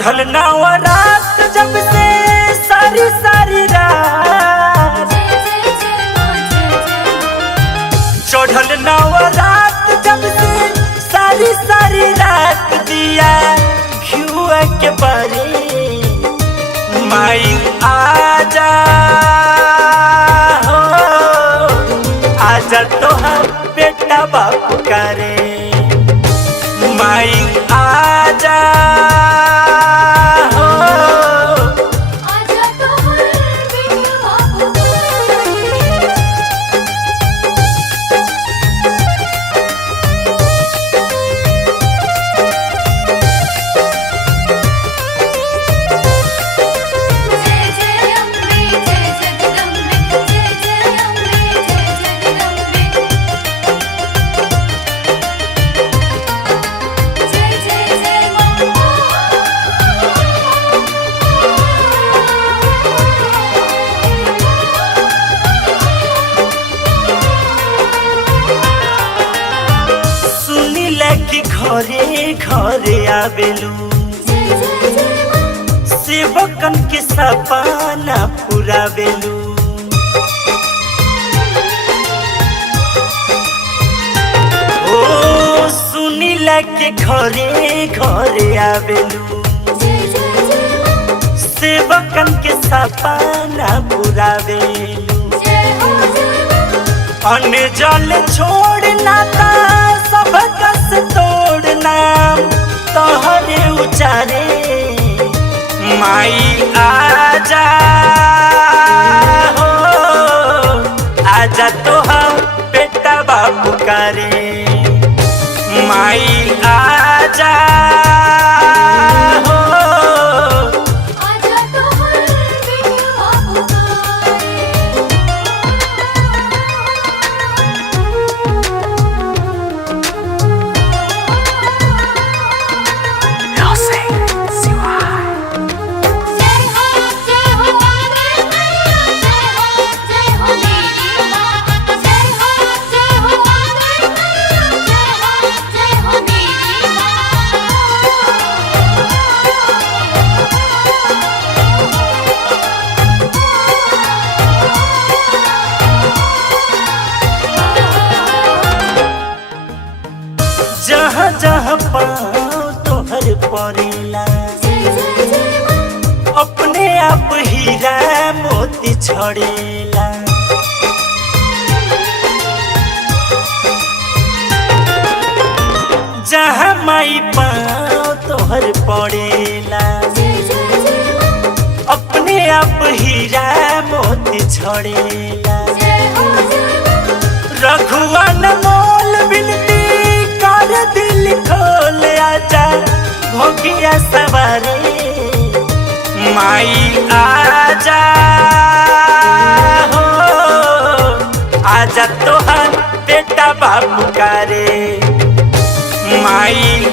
चढ़ल नवरात जब से सारी सारी रात, चढ़ल नवरात जब से सारी सारी रात दिया घिउआ के बारे माई आजा हो, आजा तोहार बेटा बाप करे माई आजा हो, आजा तोहर बेटा बाप जय जय अम्बे जय जगदम्बे जय जय अम्बे जय जगदम्बे जय जय जय सुनिल कि घरे घरे आवेलू सेवकन के सपना पुरावेलू। ओ सुनिल कि घरे घरे आवेलू सेवकन के सपना पुरावेलू। अन्न जल छोड़ना ता सब कस तोड़ना तोहरे उचारे माई आजा हो, आजा तोहार बेटा बाप करे माई आजा हो, आजा तोहर बेटा बाप जय हो आगे मैया जय हो मेरी माँ जय हो आगे मैया जय हो मेरी जहाँ जहाँ पाँव तोहर पड़ेला अपने आप हीरा मोती छड़ेला। जहाँ माई पाँव तोहर पड़ेला अपने आप हीरा मोती छड़ेला। रघुवन मोल बिनती कर दिल खोल आजा भोगिया सवारे माई आजा हो, आजा तोहार बेटा बाप करे माई